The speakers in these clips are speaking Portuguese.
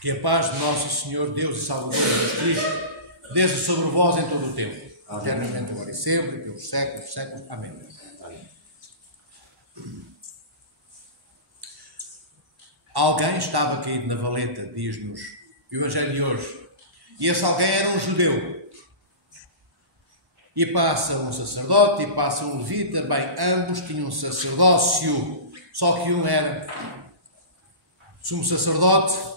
Que a paz de nosso Senhor, Deus e Salvador Jesus Cristo desça sobre vós em todo o tempo, eternamente, agora e sempre, pelos séculos dos séculos. Amém. Alguém estava caído na valeta, diz-nos o Evangelho de hoje, e esse alguém era um judeu. E passa um sacerdote e passa um levita, bem, ambos tinham um sacerdócio, só que um era sumo sacerdote,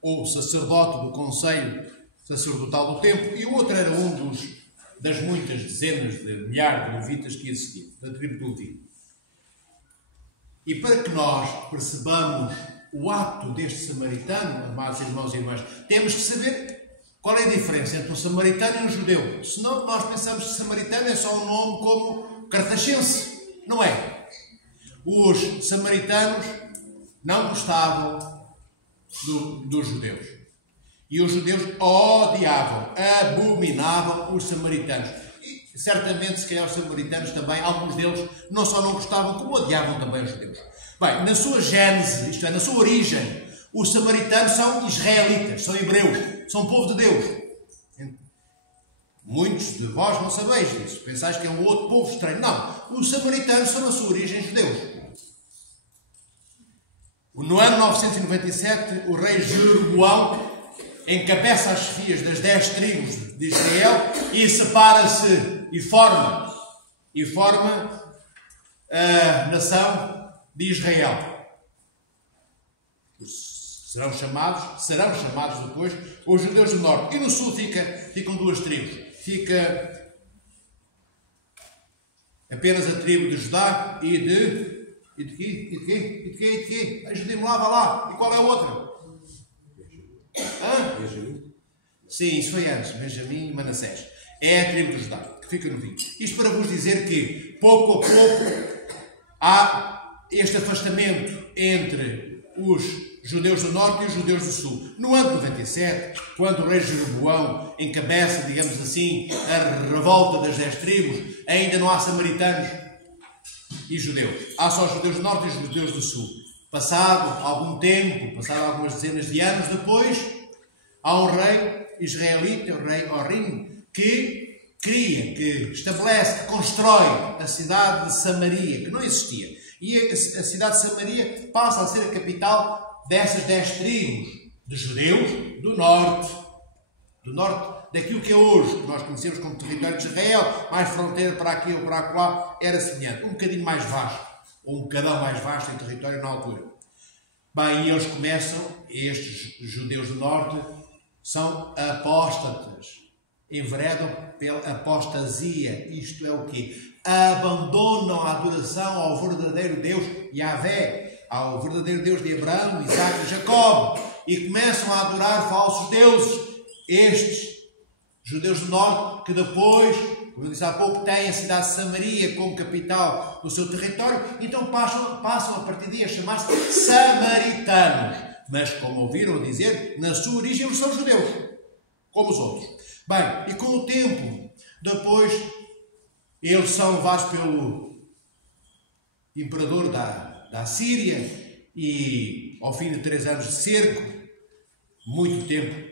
ou sacerdote do Conselho Sacerdotal do Templo, e o outro era um das muitas dezenas de milhares de levitas que existiam, da tribo do Levi. E para que nós percebamos o ato deste samaritano, amados irmãos e irmãs, temos que saber qual é a diferença entre um samaritano e um judeu. Senão nós pensamos que samaritano é só um nome como cartaxense. Não é. Os samaritanos não gostavam dos judeus. E os judeus odiavam, abominavam os samaritanos. E certamente, se calhar, os samaritanos também, alguns deles, não só não gostavam, como odiavam também os judeus. Bem, na sua gênese, isto é, na sua origem, os samaritanos são israelitas, são hebreus, são povo de Deus. Muitos de vós não sabeis disso, pensais que é um outro povo estranho. Não, os samaritanos são, na sua origem, judeus. No ano 997, o rei Jeroboão encabeça as chefias das 10 tribos de Israel e separa-se e forma a nação de Israel. Serão chamados depois os judeus do norte. E no sul ficam duas tribos. Fica apenas a tribo de Judá e de quê? Ajude-me lá, vá lá. E qual é a outra? Benjamim? Sim, isso foi antes. Benjamim e Manassés. É a tribo de Judá, que fica no fim. Isto para vos dizer que, pouco a pouco, há este afastamento entre os judeus do norte e os judeus do sul. No ano 97, quando o rei Jeroboão encabeça, digamos assim, a revolta das 10 tribos, ainda não há samaritanos e judeus. Há só os judeus do norte e os judeus do sul. Passado algum tempo, passado algumas dezenas de anos depois, há um rei israelita, o rei Orim, que cria, que estabelece, que constrói a cidade de Samaria, que não existia. E a cidade de Samaria passa a ser a capital dessas 10 tribos de judeus do norte daquilo que é hoje, que nós conhecemos como território de Israel, mais fronteira para aqui ou para acolá, era semelhante, um bocadinho mais vasto, ou um bocadão mais vasto em território na altura. Bem, e eles começam, estes judeus do norte, são apóstatas, enveredam pela apostasia, isto é o quê? Abandonam a adoração ao verdadeiro Deus, Yahvé, ao verdadeiro Deus de Abraão, Isaac e Jacó, e começam a adorar falsos deuses. Estes judeus do norte, que depois, como eu disse há pouco, têm a cidade de Samaria como capital do seu território, então passam a partir daí a chamar-se samaritanos. Mas, como ouviram dizer, na sua origem eles são judeus, como os outros. Bem, e com o tempo, depois, eles são levados pelo imperador da Síria e, ao fim de 3 anos de cerco, muito tempo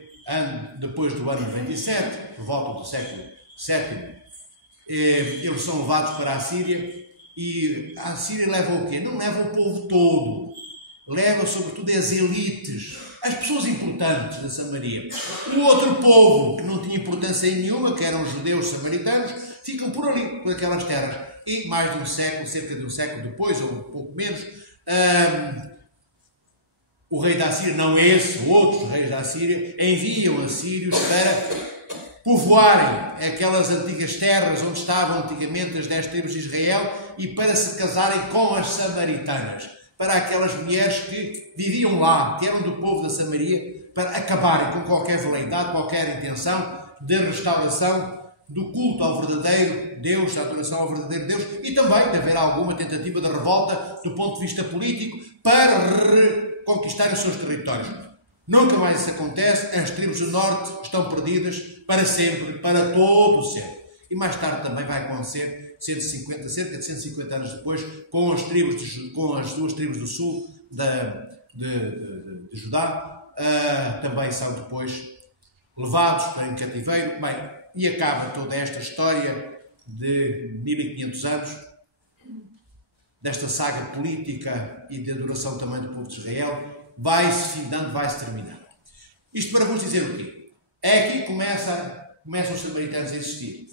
depois do ano 97, por volta do século VII, eles são levados para a Síria, e a Síria leva o quê? Não leva o povo todo, leva sobretudo as elites, as pessoas importantes da Samaria. O outro povo, que não tinha importância nenhuma, que eram os judeus samaritanos, ficam por ali, por aquelas terras. E mais de um século, cerca de um século depois, ou um pouco menos, o rei da Síria, não esse, outros reis da Síria, enviam assírios para povoarem aquelas antigas terras onde estavam antigamente as 10 tribos de Israel e para se casarem com as samaritanas, para aquelas mulheres que viviam lá, que eram do povo da Samaria, para acabarem com qualquer veleidade, qualquer intenção de restauração do culto ao verdadeiro Deus, da adoração ao verdadeiro Deus, e também de haver alguma tentativa de revolta do ponto de vista político para conquistar os seus territórios. Nunca mais isso acontece, as tribos do norte estão perdidas para sempre, para todo o sempre. E mais tarde também vai acontecer, cerca de 150 anos depois, com as duas tribos do sul de Judá, também são depois levados para em cativeiro. Bem, e acaba toda esta história de 1500 anos, desta saga política e de adoração também do povo de Israel, vai-se findando, vai-se terminando. Isto para vos dizer o quê? É aqui que começam os samaritanos a existir.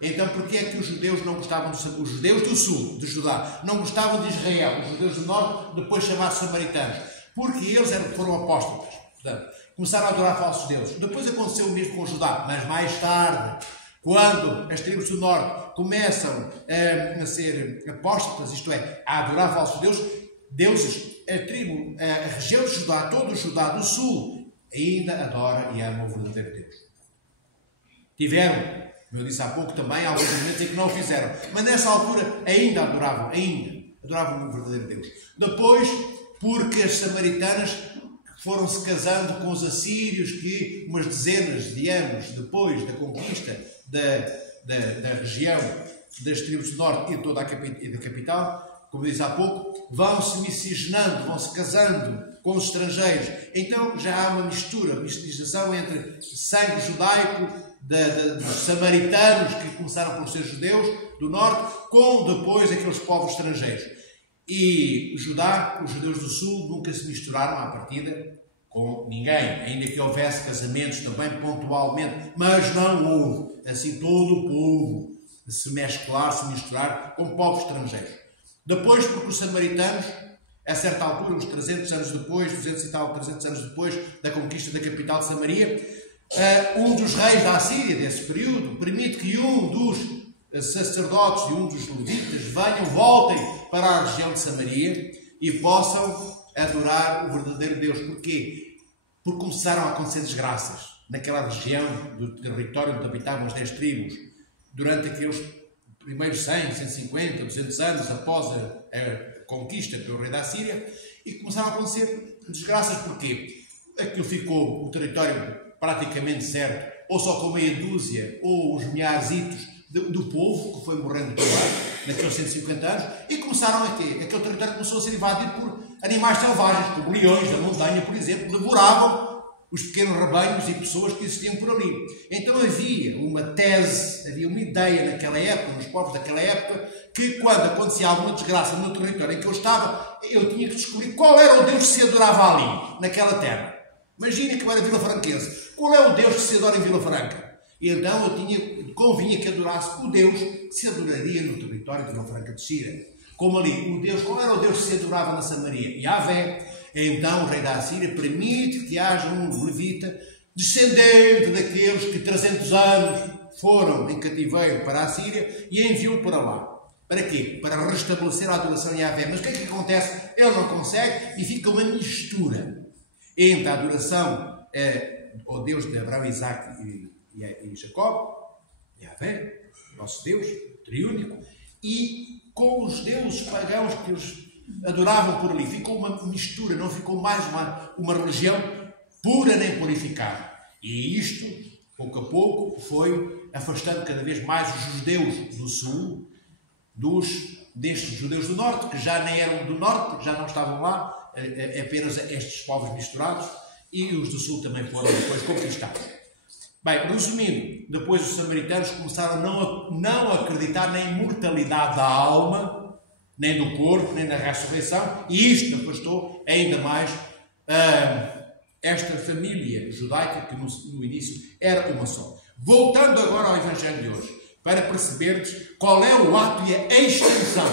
Então, porquê é que os judeus não gostavam os judeus do sul, de Judá, não gostavam de Israel, os judeus do norte, depois chamados samaritanos? Porque eles foram apóstatas. Portanto, começaram a adorar falsos deuses. Depois aconteceu o mesmo com Judá, mas mais tarde, quando as tribos do norte começam a ser apóstatas, isto é, a adorar falsos deuses, a região de Judá, todo o Judá do sul, ainda adora e ama o verdadeiro Deus. Tiveram, como eu disse há pouco, também alguns momentos em que não o fizeram, mas nessa altura ainda adoravam o verdadeiro Deus. Depois, porque as samaritanas foram-se casando com os assírios, que umas dezenas de anos depois da conquista da região das tribos do norte e toda da capital, como eu disse há pouco, vão-se miscigenando, vão-se casando com os estrangeiros. Então já há uma miscigenação entre sangue judaico dos samaritanos, que começaram por ser judeus do norte, com depois aqueles povos estrangeiros. E os judeus do sul, nunca se misturaram à partida com ninguém, ainda que houvesse casamentos também pontualmente, mas não houve assim todo o povo se mesclar, se misturar com povos estrangeiros. Depois, porque os samaritanos, a certa altura, uns 300 anos depois, 200 e tal, 300 anos depois da conquista da capital de Samaria, um dos reis da Assíria desse período permite que um dos sacerdotes e um dos levitas voltem para a região de Samaria e possam adorar o verdadeiro Deus. Porquê? Porque começaram a acontecer desgraças naquela região do território onde habitavam as 10 tribos durante aqueles primeiros 100, 150, 200 anos após a conquista pelo rei da Assíria, e começaram a acontecer desgraças. Porquê? Aquilo ficou o território praticamente certo, ou só com meia dúzia, ou os milharzitos do povo, que foi morrendo por lá, naqueles 150 anos, e começaram a quê? Aquele território começou a ser invadido por animais selvagens, como leões da montanha, por exemplo, devoravam os pequenos rebanhos e pessoas que existiam por ali. Então havia uma tese, havia uma ideia naquela época, nos povos daquela época, que quando acontecia alguma desgraça no território em que eu estava, eu tinha que descobrir qual era o Deus que se adorava ali, naquela terra. Imagina que eu era vila-franquense. Qual é o Deus que se adora em Vila Franca? E então convinha que adorasse o Deus que se adoraria no território de Vila Franca de Xira. Como ali, qual era o Deus que se adorava na Samaria? Yahvé. Então o rei da Assíria permite que haja um levita descendente daqueles que 300 anos foram em cativeiro para a Síria e enviou para lá. Para quê? Para restabelecer a adoração a Yahvé. Mas o que é que acontece? Ele não consegue e fica uma mistura entre a adoração ao Deus de Abraão, Isaac e Jacó, Yahvé, nosso Deus, triúnico, e com os deuses pagãos que eles adoravam por ali. Ficou uma mistura, não ficou mais uma religião pura nem purificada. E isto, pouco a pouco, foi afastando cada vez mais os judeus do sul destes judeus do norte, que já nem eram do norte, porque já não estavam lá, apenas estes povos misturados, e os do sul também foram depois conquistados. Bem, resumindo, depois os samaritanos começaram a não acreditar na imortalidade da alma, nem do corpo, nem na ressurreição, e isto afastou ainda mais esta família judaica, que no início era uma só. Voltando agora ao Evangelho de hoje, para percebermos qual é o ato e a extensão,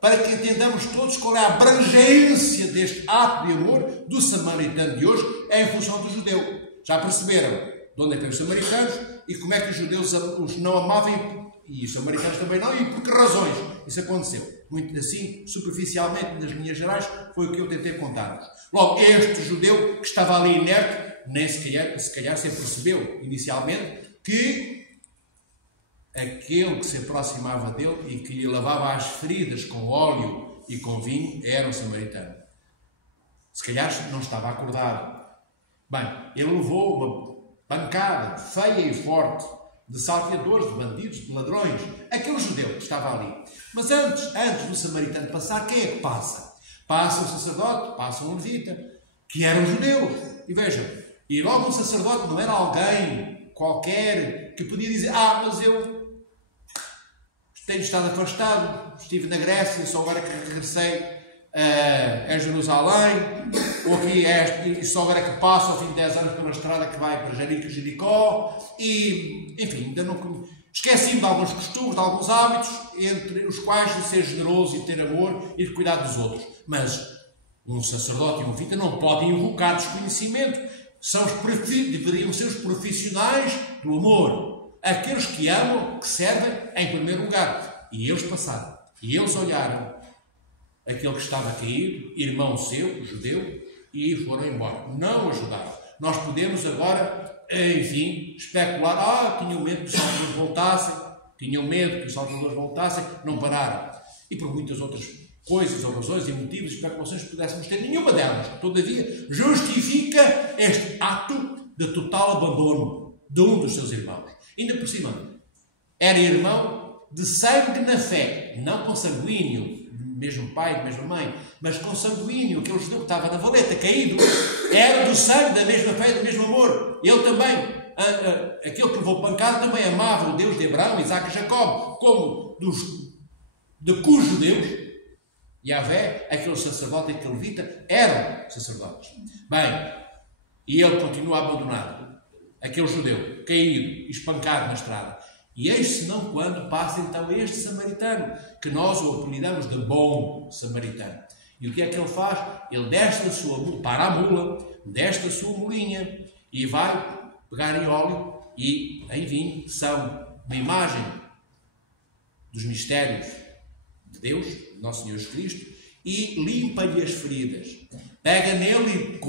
para que entendamos todos qual é a abrangência deste ato de amor do samaritano de hoje em função do judeu. Já perceberam de onde é que eram os samaritanos e como é que os judeus os não amavam e os samaritanos também não, e por que razões isso aconteceu. Muito assim, superficialmente, nas linhas gerais, foi o que eu tentei contar-vos. Logo, este judeu que estava ali inerte, nem se calhar se percebeu inicialmente que aquele que se aproximava dele e que lhe lavava as feridas com óleo e com vinho era um samaritano. Se calhar não estava acordado. Bem, ele levou uma pancada feia e forte de salteadores, de bandidos, de ladrões. Aquele judeu que estava ali. Mas antes do samaritano passar, quem é que passa? Passa um sacerdote, passa um levita, que eram judeus. E vejam, e logo um sacerdote não era alguém qualquer que podia dizer: mas eu tenho estado afastado, estive na Grécia, só agora que regressei a Jerusalém, ou aqui e só agora que passo ao fim de 10 anos pela estrada que vai para Jericó, e enfim, ainda não esqueci-me de alguns costumes, de alguns hábitos, entre os quais de ser generoso e ter amor e de cuidar dos outros. Mas um sacerdote e um levita não podem invocar desconhecimento, deveriam ser os profissionais do amor, aqueles que amam, que servem em primeiro lugar. E eles passaram, e eles olharam aquele que estava caído, irmão seu, judeu, e foram embora. Não ajudaram. Nós podemos agora, enfim, especular: tinham medo que os salvadores voltassem, não pararam. E por muitas outras coisas, ou razões e motivos e especulações que pudéssemos ter, nenhuma delas, todavia, justifica este ato de total abandono de um dos seus irmãos. Ainda por cima, era irmão de sangue na fé, não consanguíneo, mesmo pai, mesma mãe, mas consanguíneo, aquele judeu que estava na valeta, caído, era do sangue, da mesma fé, do mesmo amor. Ele também, aquele que levou pancada, também amava o Deus de Abraão, Isaac e Jacó, como de cujos Deus, Yahvé, aquele sacerdote e aquele levita, eram sacerdotes. Bem, e ele continua abandonado, aquele judeu, caído, espancado na estrada. E eis-se não quando passa então este samaritano, que nós o apelidamos de bom samaritano. E o que é que ele faz? Ele desce a sua mula, para a mula, desce a sua mulinha e vai pegar em óleo e em vinho, que são uma imagem dos mistérios de Deus, Nosso Senhor Jesus Cristo, e limpa-lhe as feridas. Pega nele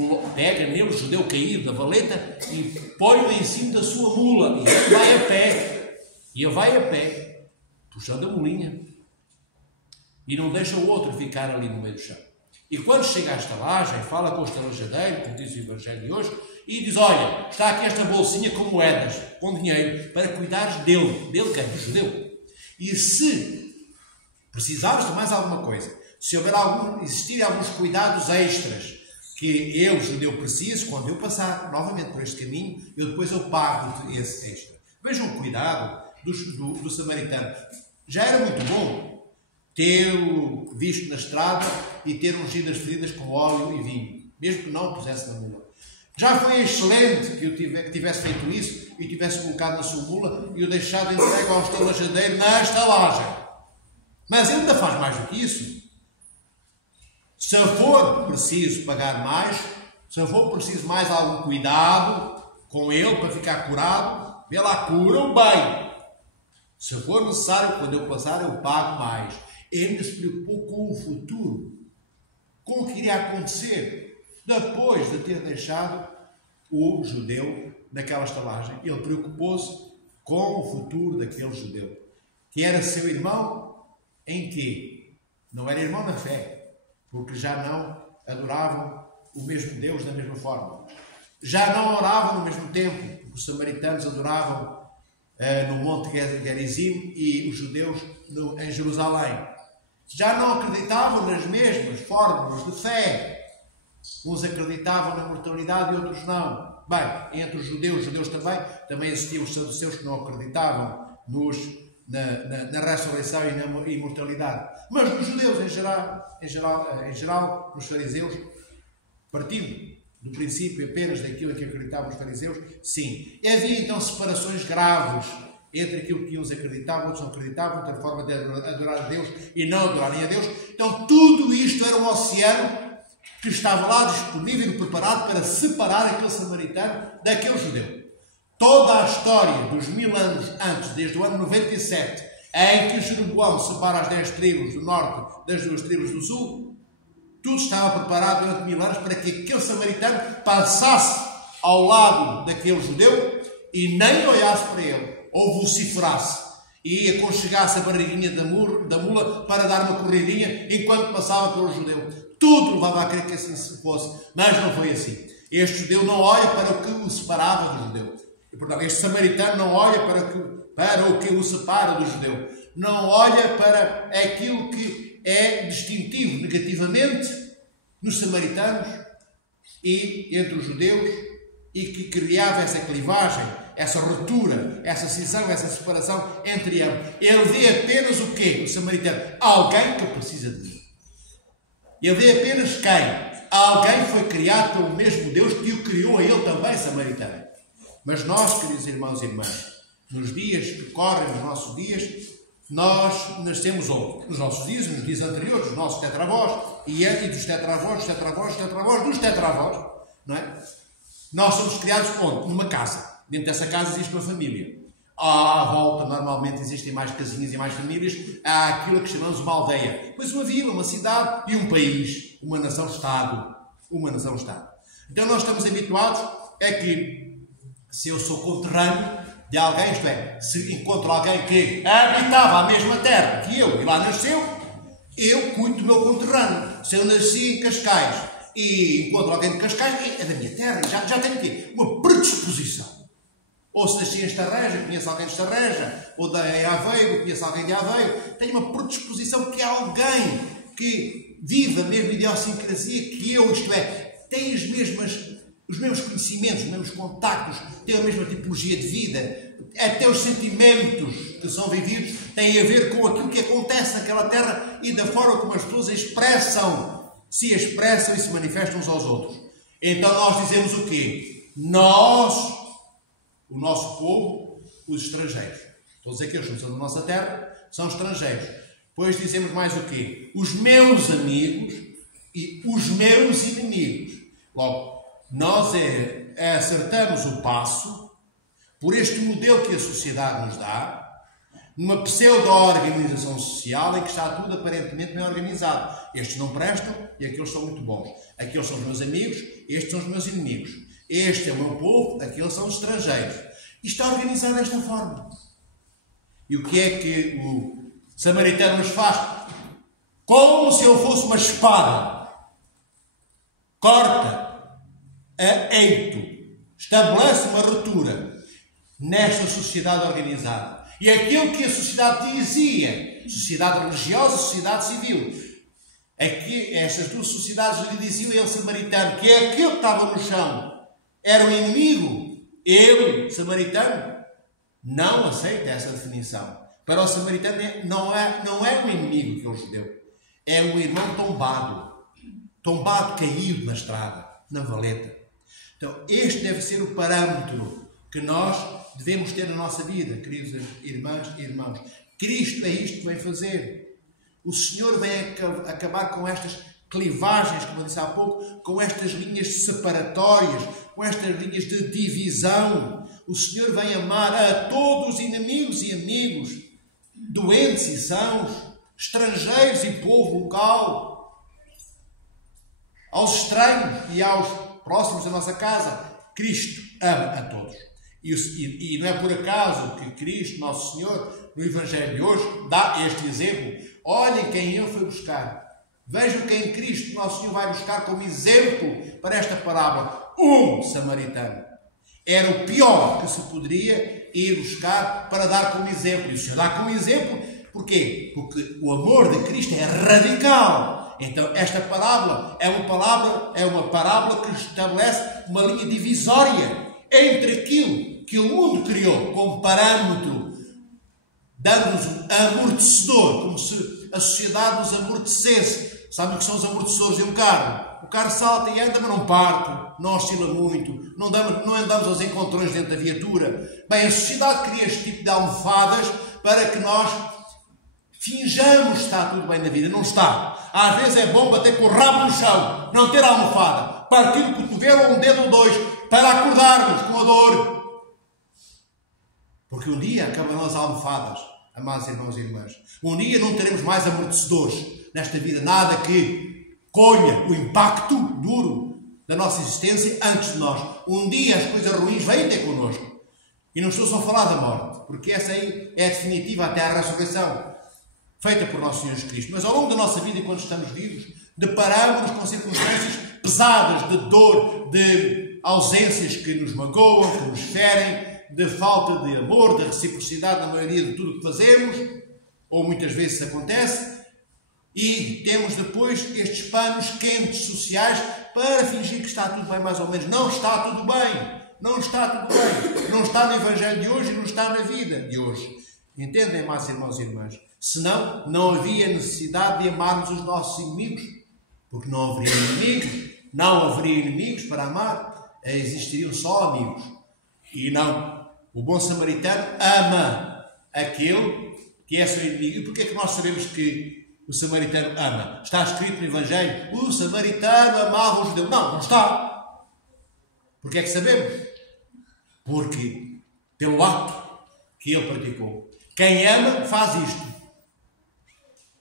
o judeu caído da valeta e põe-o em cima da sua mula. E ele vai a pé. E ele vai a pé, puxando a molinha, e não deixa o outro ficar ali no meio do chão. E quando chega à estalagem, fala com o estalajadeiro, como diz o Evangelho de hoje, e diz: olha, está aqui esta bolsinha com moedas, com dinheiro, para cuidares dele que é do judeu. E se precisares de mais alguma coisa, se houver existirem alguns cuidados extras que eu, judeu, preciso, quando eu passar novamente por este caminho, depois eu pago esse extra. Vejam o cuidado do samaritano. Já era muito bom ter-o visto na estrada e ter ungido as feridas com óleo e vinho, mesmo que não o pusesse na mula. Já foi excelente que tivesse feito isso e tivesse colocado na sua mula e o deixado entregue ao estalajadeiro na estalagem. Mas ele ainda faz mais do que isso. Se for preciso pagar mais, se for preciso mais algum cuidado com ele para ficar curado, vê lá, cura-o bem. Se for necessário, quando eu passar, eu pago mais. Ele ainda se preocupou com o futuro, com o que iria acontecer depois de ter deixado o judeu naquela estalagem. Ele preocupou-se com o futuro daquele judeu, que era seu irmão em quê? Não era irmão na fé, porque já não adoravam o mesmo Deus da mesma forma. Já não oravam no mesmo tempo, porque os samaritanos adoravam no Monte Gerizim e os judeus em Jerusalém. Já não acreditavam nas mesmas fórmulas de fé. Uns acreditavam na mortalidade e outros não. Bem, entre os judeus também existiam os saduceus que não acreditavam na ressurreição e na imortalidade. Mas nos judeus, em geral, nos fariseus, partindo do princípio apenas daquilo que acreditavam os fariseus, sim. E havia então separações graves entre aquilo que uns acreditavam, outros não acreditavam, outra forma de adorar a Deus e não adorarem a Deus. Então tudo isto era um oceano que estava lá disponível e preparado para separar aquele samaritano daquele judeu. Toda a história dos 1000 anos antes, desde o ano 97, em que Jeroboão separa as 10 tribos do norte das 2 tribos do sul, tudo estava preparado durante 1000 anos para que aquele samaritano passasse ao lado daquele judeu e nem olhasse para ele, ou vociferasse, e aconchegasse a barriguinha da mula para dar uma corridinha enquanto passava pelo judeu. Tudo levava a crer que assim se fosse, mas não foi assim. Este judeu não olha para o que o separava do judeu. E, portanto, este samaritano não olha para o que o separa do judeu. Não olha para aquilo que é distintivo negativamente nos samaritanos e entre os judeus e que criava essa clivagem, essa ruptura, essa cisão, essa separação entre ambos. Ele vê apenas o quê? O samaritano. Alguém que precisa de mim. Ele vê apenas quem? Alguém foi criado pelo mesmo Deus que o criou a ele também, samaritano. Mas nós, queridos irmãos e irmãs, nos dias que correm, nos nossos dias, nós nascemos onde? Nos nossos dias, nos dias anteriores, dos nossos tetravós, e dos tetravós, dos tetravós, dos tetravós, dos tetravós, não é? Nós somos criados onde? Numa casa. Dentro dessa casa existe uma família. À volta, normalmente, existem mais casinhas e mais famílias. Há aquilo que chamamos uma aldeia. Mas uma vila, uma cidade e um país. Uma nação-estado. Uma nação-estado. Então nós estamos habituados a que, se eu sou conterrâneo de alguém, isto é, se encontro alguém que habitava a mesma terra que eu e lá nasceu, eu cuido do meu conterrâneo. Se eu nasci em Cascais e encontro alguém de Cascais, é da minha terra, já tenho aqui uma predisposição. Ou se nasci em Estarreja, conheço alguém de Estarreja, ou em Aveiro, conheço alguém de Aveiro, tenho uma predisposição que é alguém que vive a mesma idiosincrasia que eu, isto é, tem os mesmos conhecimentos, os mesmos contactos, tem a mesma tipologia de vida, até os sentimentos que são vividos têm a ver com aquilo que acontece naquela terra e da forma como as pessoas se expressam e se manifestam uns aos outros. Então nós dizemos o quê? Nós, o nosso povo, os estrangeiros. Todos aqueles que não são da nossa terra são estrangeiros. Depois dizemos mais o quê? Os meus amigos e os meus inimigos. Logo, nós acertamos o passo por este modelo que a sociedade nos dá, numa pseudo-organização social em que está tudo aparentemente bem organizado. Estes não prestam e aqueles são muito bons. Aqueles são os meus amigos, estes são os meus inimigos. Este é o meu povo, aqueles são os estrangeiros. E está organizado desta forma. E o que é que o samaritano nos faz? Como se ele fosse uma espada. Corta a eito. Estabelece uma ruptura nesta sociedade organizada. E aquilo que a sociedade dizia, sociedade religiosa, sociedade civil, estas duas sociedades lhe diziam a ele, samaritano, que é aquele que estava no chão, era o inimigo. Ele, samaritano, não aceita essa definição. Para o samaritano não é um inimigo que é o judeu, é um irmão tombado, caído na estrada, na valeta. Então, este deve ser o parâmetro que nós devemos ter na nossa vida, queridos irmãs e irmãos. Cristo é isto que vem fazer. O Senhor vem acabar com estas clivagens, como eu disse há pouco, com estas linhas separatórias, com estas linhas de divisão. O Senhor vem amar a todos os inimigos e amigos, doentes e sãos, estrangeiros e povo local, aos estranhos e aos próximos da nossa casa. Cristo ama a todos. E não é por acaso que Cristo, Nosso Senhor, no Evangelho de hoje, dá este exemplo. Olhem quem Ele foi buscar. Vejam quem Cristo, Nosso Senhor, vai buscar como exemplo para esta parábola. Um samaritano. Era o pior que se poderia ir buscar para dar como exemplo. E o Senhor dá como exemplo. Porquê? Porque o amor de Cristo é radical. Então, esta parábola é uma parábola que estabelece uma linha divisória entre aquilo que o mundo criou como parâmetro, dando-nos um amortecedor, como se a sociedade nos amortecesse. Sabem o que são os amortecedores de um carro? O carro salta e anda, mas não parte, não oscila muito, não andamos aos encontrões dentro da viatura. Bem, a sociedade cria este tipo de almofadas para que nós finjamos que está tudo bem na vida. Não está. Às vezes é bom bater com o rabo no chão, não ter a almofada, partir o cotovelo ou um dedo ou dois, para acordarmos com a dor. Porque um dia acabam as almofadas, amados irmãos e irmãs. Um dia não teremos mais amortecedores nesta vida, nada que colha o impacto duro da nossa existência antes de nós. Um dia as coisas ruins vêm ter connosco. E não estou só a falar da morte, porque essa aí é a definitiva até a ressurreição, feita por nosso Senhor Jesus Cristo. Mas ao longo da nossa vida, enquanto estamos vivos, deparamos-nos com circunstâncias pesadas de dor, de ausências que nos magoam, que nos ferem, de falta de amor, de reciprocidade na maioria de tudo o que fazemos, ou muitas vezes isso acontece, e temos depois estes panos quentes sociais para fingir que está tudo bem, mais ou menos. Não está tudo bem. Não está tudo bem. Não está no Evangelho de hoje e não está na vida de hoje. Entendem, amados irmãos e irmãs? Senão, não havia necessidade de amarmos os nossos inimigos. Porque não haveria inimigos. Não haveria inimigos para amar. Existiriam só amigos. E não. O bom samaritano ama aquele que é seu inimigo. E porquê é que nós sabemos que o samaritano ama? Está escrito no Evangelho: o samaritano amava o judeu. Não, não está. Porquê é que sabemos? Porque pelo ato que ele praticou. Quem ama faz isto.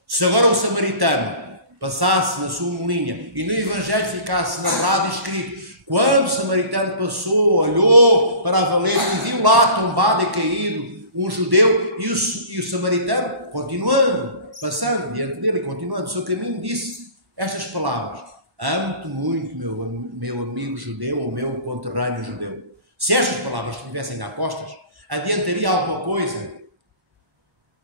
Se agora o samaritano passasse na sua molinha e no Evangelho ficasse narrado e escrito: quando o samaritano passou, olhou para a valeta e viu lá tombado e caído um judeu, e o samaritano, continuando, passando diante dele e continuando o seu caminho, disse estas palavras: amo-te muito, meu amigo judeu, ou meu conterrâneo judeu. Se estas palavras estivessem a costas, adiantaria alguma coisa?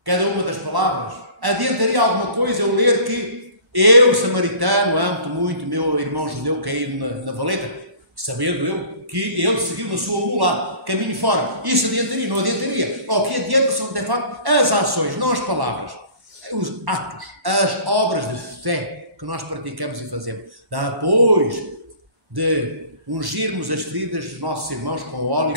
Cada uma das palavras adiantaria alguma coisa eu ler que eu, samaritano, amo-te muito, meu irmão judeu caído na valeta, sabendo eu que ele seguiu na sua mula, caminho fora. Isso adiantaria? Não adiantaria. O que adianta são, de facto, as ações, não as palavras. Os atos, as obras de fé que nós praticamos e fazemos. Depois de ungirmos as feridas dos nossos irmãos com óleo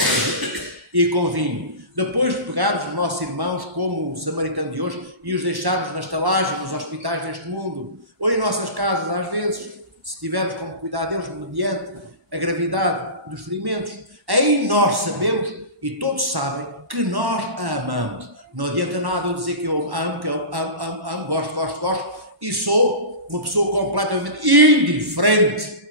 e com vinho. Depois de pegarmos os nossos irmãos, como o samaritano de hoje, e os deixarmos na estalagem, nos hospitais deste mundo, ou em nossas casas, às vezes, se tivermos como cuidar deles, mediante a gravidade dos ferimentos, aí nós sabemos, e todos sabem, que nós a amamos. Não adianta nada eu dizer que eu amo, gosto, e sou uma pessoa completamente indiferente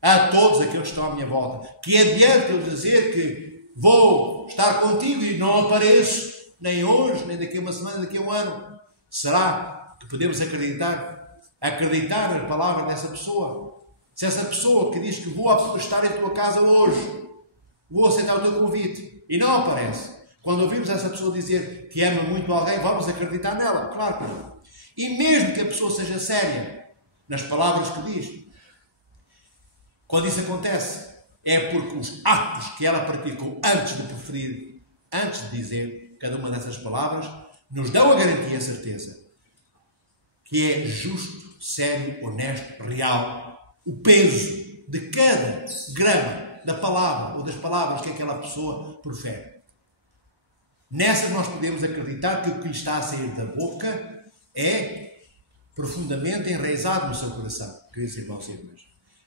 a todos aqueles que estão à minha volta. Que adianta eu dizer que vou estar contigo e não apareço, nem hoje, nem daqui a uma semana, daqui a um ano. Será que podemos acreditar na palavra dessa pessoa? Se essa pessoa que diz que vou estar em tua casa hoje, vou aceitar o teu convite, e não aparece, quando ouvimos essa pessoa dizer que ama muito alguém, vamos acreditar nela? Claro que não. E mesmo que a pessoa seja séria nas palavras que diz, quando isso acontece, é porque os atos que ela praticou antes de proferir, antes de dizer cada uma dessas palavras, nos dão a garantia e a certeza que é justo, sério, honesto, real, o peso de cada grama da palavra ou das palavras que aquela pessoa profere. Nessas nós podemos acreditar que o que lhe está a sair da boca é profundamente enraizado no seu coração, queridos irmãos e irmãs.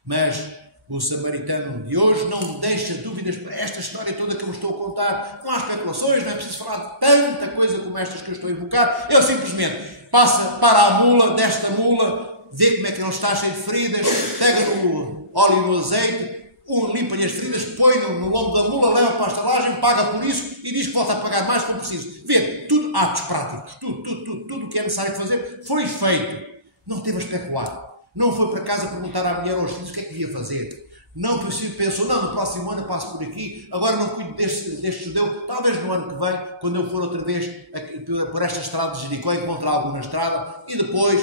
Mas o samaritano de hoje não me deixa dúvidas para esta história toda que eu estou a contar. Não há especulações, não é preciso falar de tanta coisa como estas que eu estou a invocar. Ele simplesmente passa para a mula, desta mula, vê como é que ele está cheio de feridas, pega no óleo e no azeite, limpa-lhe as feridas, põe-no no lombo da mula, leva para a estalagem, paga por isso e diz que volta a pagar mais como preciso. Vê, tudo atos práticos, tudo o que é necessário fazer foi feito. Não teve a especular. Não foi para casa perguntar à mulher aos filhos o que é que devia fazer. Não pensou, não, no próximo ano eu passo por aqui, agora não cuido deste judeu, talvez no ano que vem, quando eu for outra vez por esta estrada de Jericó, encontrar algum na estrada, e depois,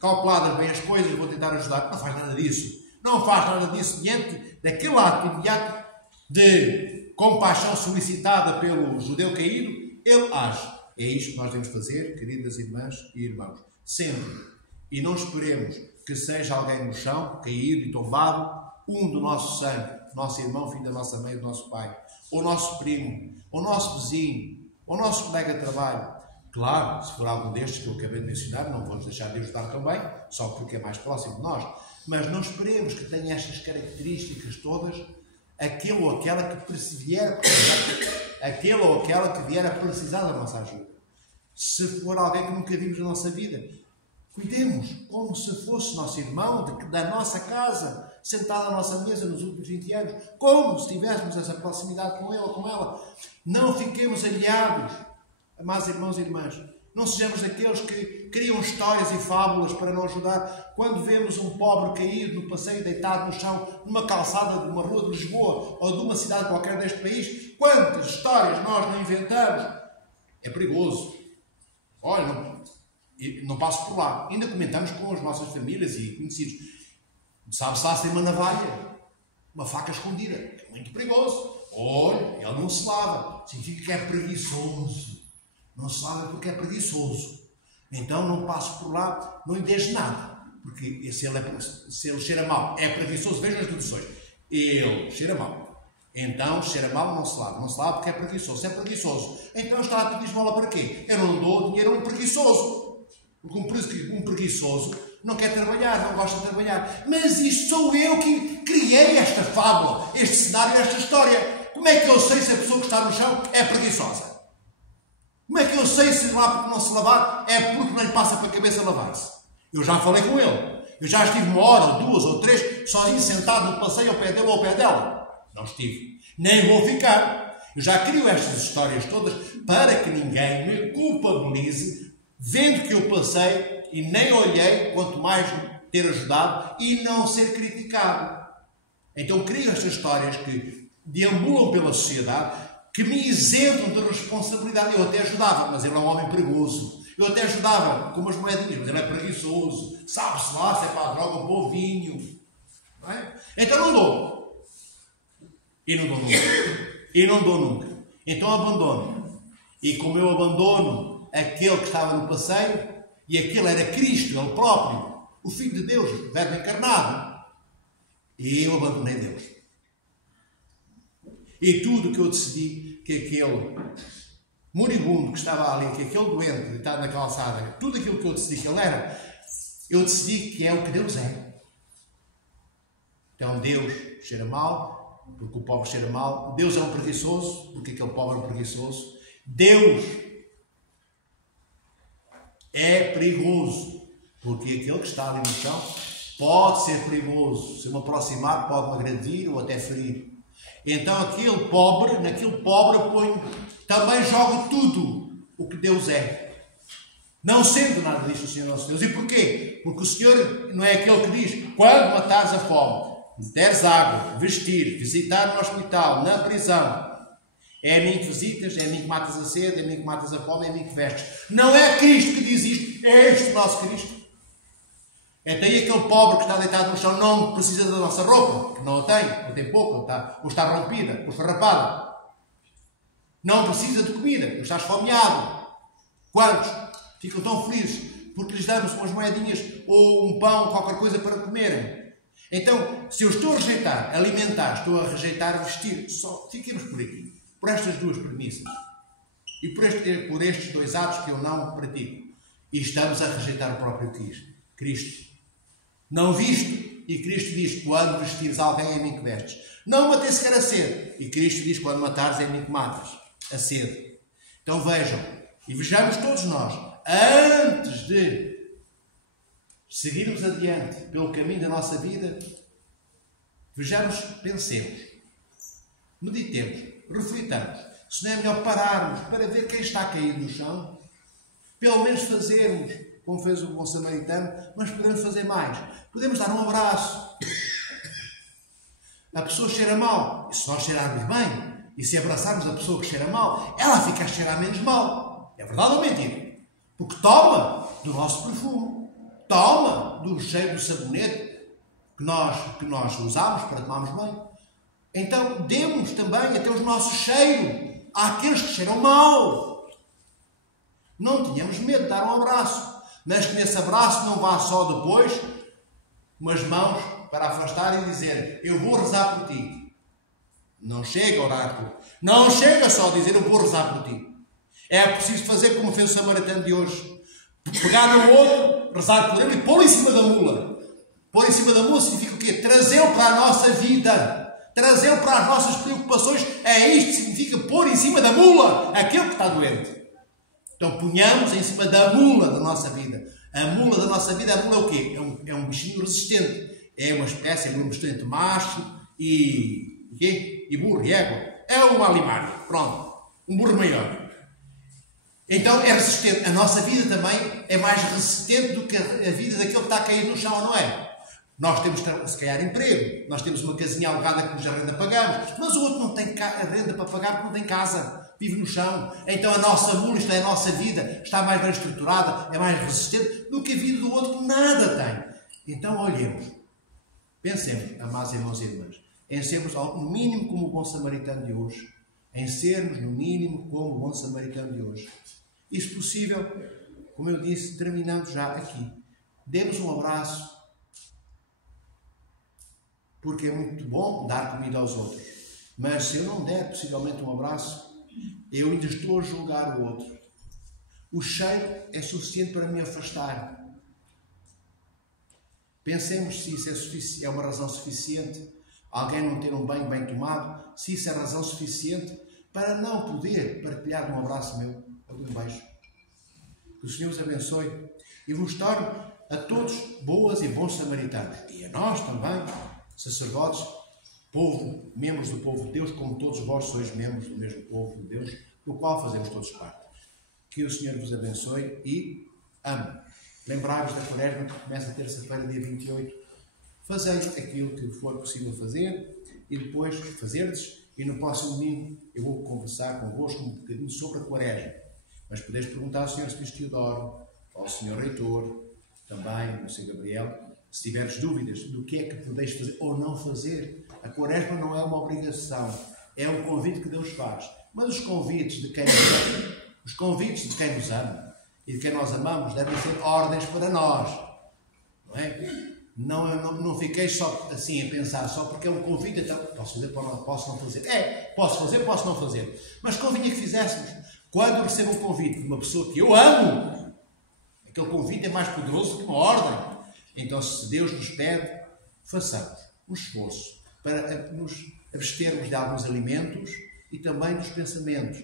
calculadas bem as coisas, vou tentar ajudar. Não faz nada disso. Não faz nada disso diante daquele ato imediato de compaixão solicitada pelo judeu caído, ele age. É isto que nós devemos fazer, queridas irmãs e irmãos. Sempre. E não esperemos que seja alguém no chão, caído e tombado, um do nosso sangue, nosso irmão, filho da nossa mãe, do nosso pai, ou nosso primo, ou nosso vizinho, ou nosso colega de trabalho. Claro, se for algum destes que eu acabei de mencionar, não vamos deixar de ajudar também, só porque é mais próximo de nós. Mas não esperemos que tenha estas características todas, aquele ou aquela que vier a precisar da nossa ajuda. Se for alguém que nunca vimos na nossa vida, cuidemos como se fosse nosso irmão da nossa casa, sentado à nossa mesa nos últimos 20 anos, como se tivéssemos essa proximidade com ele ou com ela. Não fiquemos aliados, amados irmãos e irmãs. Não sejamos daqueles que criam histórias e fábulas para não ajudar. Quando vemos um pobre caído no passeio, deitado no chão, numa calçada de uma rua de Lisboa ou de uma cidade qualquer deste país, quantas histórias nós não inventamos. É perigoso. Olha, não passo por lá. Ainda comentamos com as nossas famílias e conhecidos. Sabe-se lá se tem uma navalha, uma faca escondida. É muito perigoso. Olha, ele não se lava. Significa que é preguiçoso. Não se lava porque é preguiçoso. Então não passo por lá, não lhe deixo nada. Porque se ele cheira mal, é preguiçoso. Vejam as deduções. Ele cheira mal. Então, cheira mal, não se lava. Não se lava porque é preguiçoso. Se é preguiçoso, então está a pedir esmola para quê? Eu não dou dinheiro a um preguiçoso. Porque um preguiçoso não quer trabalhar, não gosta de trabalhar. Mas isto sou eu que criei esta fábula, este cenário, esta história. Como é que eu sei se a pessoa que está no chão é preguiçosa? Como é que eu sei se lá porque não se lavar é porque não lhe passa para a cabeça lavar-se? Eu já falei com ele. Eu já estive 1 hora, ou 2 ou 3, sozinho sentado no passeio ao pé dele ou ao pé dela. Não estive. Nem vou ficar. Eu já crio estas histórias todas para que ninguém me culpabilize vendo que eu passei e nem olhei, quanto mais ter ajudado e não ser criticado. Então crio estas histórias que deambulam pela sociedade, que me isentam de responsabilidade. Eu até ajudava, mas ele é um homem perigoso. Eu até ajudava com umas moedinhas, mas ele é preguiçoso. Sabe-se lá se é para a droga ou para o vinho. Não é? Então não dou. E não dou nunca. E não dou nunca. Então abandono. E como eu abandono aquele que estava no passeio, e aquele era Cristo, ele próprio, o Filho de Deus, o Verbo encarnado, e eu abandonei Deus. E tudo que eu decidi que aquele moribundo que estava ali, que aquele doente deitado na calçada, tudo aquilo que eu decidi que ele era, eu decidi que é o que Deus é. Então Deus cheira mal, porque o pobre cheira mal. Deus é um preguiçoso, porque aquele pobre é um preguiçoso. Deus é perigoso, porque aquele que está ali no chão pode ser perigoso. Se eu me aproximar, pode me agredir ou até ferir. Então aquele pobre, naquele pobre eu ponho, também jogo tudo o que Deus é. Não sendo nada disto o Senhor nosso Deus. E porquê? Porque o Senhor não é aquele que diz, quando matares a fome, deres água, vestir, visitar no hospital, na prisão, é a mim que visitas, é a mim que matas a sede, é a mim que matas a fome, é a mim que vestes. Não é Cristo que diz isto, é este nosso Cristo. Então aí aquele pobre que está deitado no chão não precisa da nossa roupa, que não a tem, ou tem pouca, ou está rompida, ou esfarrapada. Não precisa de comida, ou está esfomeado. Quantos ficam tão felizes porque lhes damos umas moedinhas ou um pão, qualquer coisa para comerem? Então, se eu estou a rejeitar alimentar, estou a rejeitar vestir, só fiquemos por aqui, por estas duas premissas e por estes dois atos que eu não pratico. E estamos a rejeitar o próprio Cristo. Não visto, e Cristo diz, quando vestires alguém é em mim que vestes. Não matei sequer a sede, e Cristo diz, quando matares é em mim que matas a sede. Então vejam, e vejamos todos nós, antes de seguirmos adiante pelo caminho da nossa vida, vejamos, pensemos, meditemos, reflitamos, se não é melhor pararmos para ver quem está caído no chão, pelo menos fazermos como fez o bom samaritano, mas podemos fazer mais. Podemos dar um abraço. A pessoa cheira mal, e se nós cheirarmos bem, e se abraçarmos a pessoa que cheira mal, ela fica a cheirar menos mal. É verdade ou mentira? Porque toma do nosso perfume, toma do cheiro do sabonete que nós usamos para tomarmos banho. Então demos também até o nosso cheiro àqueles que cheiram mal. Não tínhamos medo de dar um abraço, mas que nesse abraço não vá só depois umas mãos para afastar e dizer, eu vou rezar por ti. Não chega a orar por ti. Não chega só a dizer, eu vou rezar por ti. É preciso fazer como fez o samaritano de hoje. Pegar no outro, rezar por ele e pôr em cima da mula. Pôr em cima da mula significa o quê? Trazê-lo para a nossa vida. Trazê-lo para as nossas preocupações. É isto que significa pôr em cima da mula aquele que está doente. Então ponhamos em cima da mula da nossa vida. A mula da nossa vida, a mula é o quê? É um bichinho resistente. É uma espécie de um resistente macho e burro e égua. É um alimário. Pronto. Um burro maior. Então é resistente. A nossa vida também é mais resistente do que a vida daquele que está a cair no chão, não é? Nós temos, se calhar, emprego, nós temos uma casinha alugada que nos a renda pagamos, mas o outro não tem renda para pagar porque não tem casa, vive no chão. Então a nossa mula, isto é, a nossa vida, está mais bem estruturada, é mais resistente do que a vida do outro que nada tem. Então olhemos, pensemos, amados irmãos e irmãs, em sermos no mínimo como o bom samaritano de hoje, em sermos no mínimo como o bom samaritano de hoje. E se possível, como eu disse, terminando já aqui, demos um abraço, porque é muito bom dar comida aos outros. Mas se eu não der possivelmente um abraço, eu ainda estou a julgar o outro. O cheiro é suficiente para me afastar. Pensemos se isso é uma razão suficiente, alguém não ter um banho bem tomado, se isso é razão suficiente para não poder partilhar de um abraço meu, ou de um beijo. Que o Senhor os abençoe e vos torne a todos boas e bons samaritanos. E a nós também, sacerdotes, povo, membros do povo de Deus, como todos vós sois membros do mesmo povo de Deus, do qual fazemos todos parte. Que o Senhor vos abençoe e ame. Lembrai-vos da Quaresma que começa terça-feira, dia 28. Fazei aquilo que for possível fazer e depois fazerdes. E no próximo domingo eu vou conversar convosco um bocadinho sobre a Quaresma. Mas podeis perguntar ao Sr. Bispo Teodoro, ao Sr. Reitor, também ao Sr. Gabriel, se tiveres dúvidas do que é que podeis fazer ou não fazer. A Quaresma não é uma obrigação, é um convite que Deus faz. Mas os convites de quem nos ama e de quem nós amamos devem ser ordens para nós. Não é? Não fiquei só assim a pensar, só porque é um convite, então posso fazer, posso não fazer. Posso fazer, posso não fazer. Mas convinha que fizéssemos. Quando recebo um convite de uma pessoa que eu amo, aquele convite é mais poderoso que uma ordem. Então, se Deus nos pede, façamos um esforço para nos abstermos de alguns alimentos e também dos pensamentos,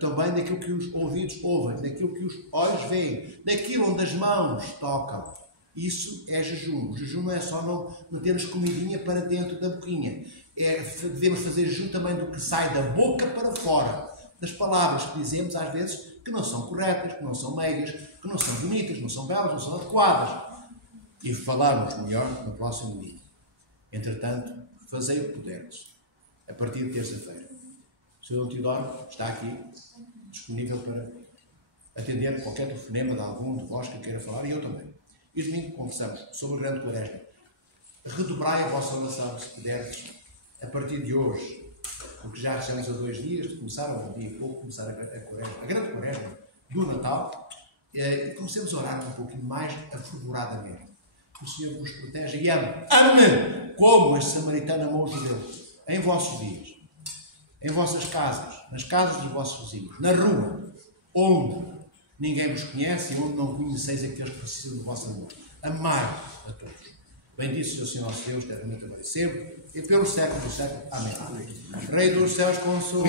também daquilo que os ouvidos ouvem, daquilo que os olhos veem, daquilo onde as mãos tocam. Isso é jejum. O jejum não é só não termos comidinha para dentro da boquinha. Devemos fazer jejum também do que sai da boca para fora. Das palavras que dizemos, às vezes, que não são corretas, que não são meigas, que não são bonitas, não são belas, não são adequadas. E falarmos melhor no próximo domingo. Entretanto, fazei o que puderdes, a partir de terça-feira. O Sr. Dom Teodoro está aqui, disponível para atender qualquer telefonema de algum de vós que queira falar, e eu também. E domingo conversamos sobre o grande Quaresma. Redobrai a vossa oração, se puderdes, a partir de hoje, porque já estamos a 2 dias de começar, ou um dia e pouco, começar a Quaresma, a grande Quaresma do Natal, e comecemos a orar um pouquinho mais afervoradamente. Que o Senhor vos proteja e ame. Ame! Como este samaritano amou os judeus. Em vossos dias. Em vossas casas. Nas casas dos vossos vizinhos. Na rua. Onde ninguém vos conhece e onde não conheceis aqueles que precisam do vosso amor. Amai a todos. Bendito seja o Senhor nosso Deus, eternamente agora e sempre, e pelo século do século. Amém. Rei dos céus, consola.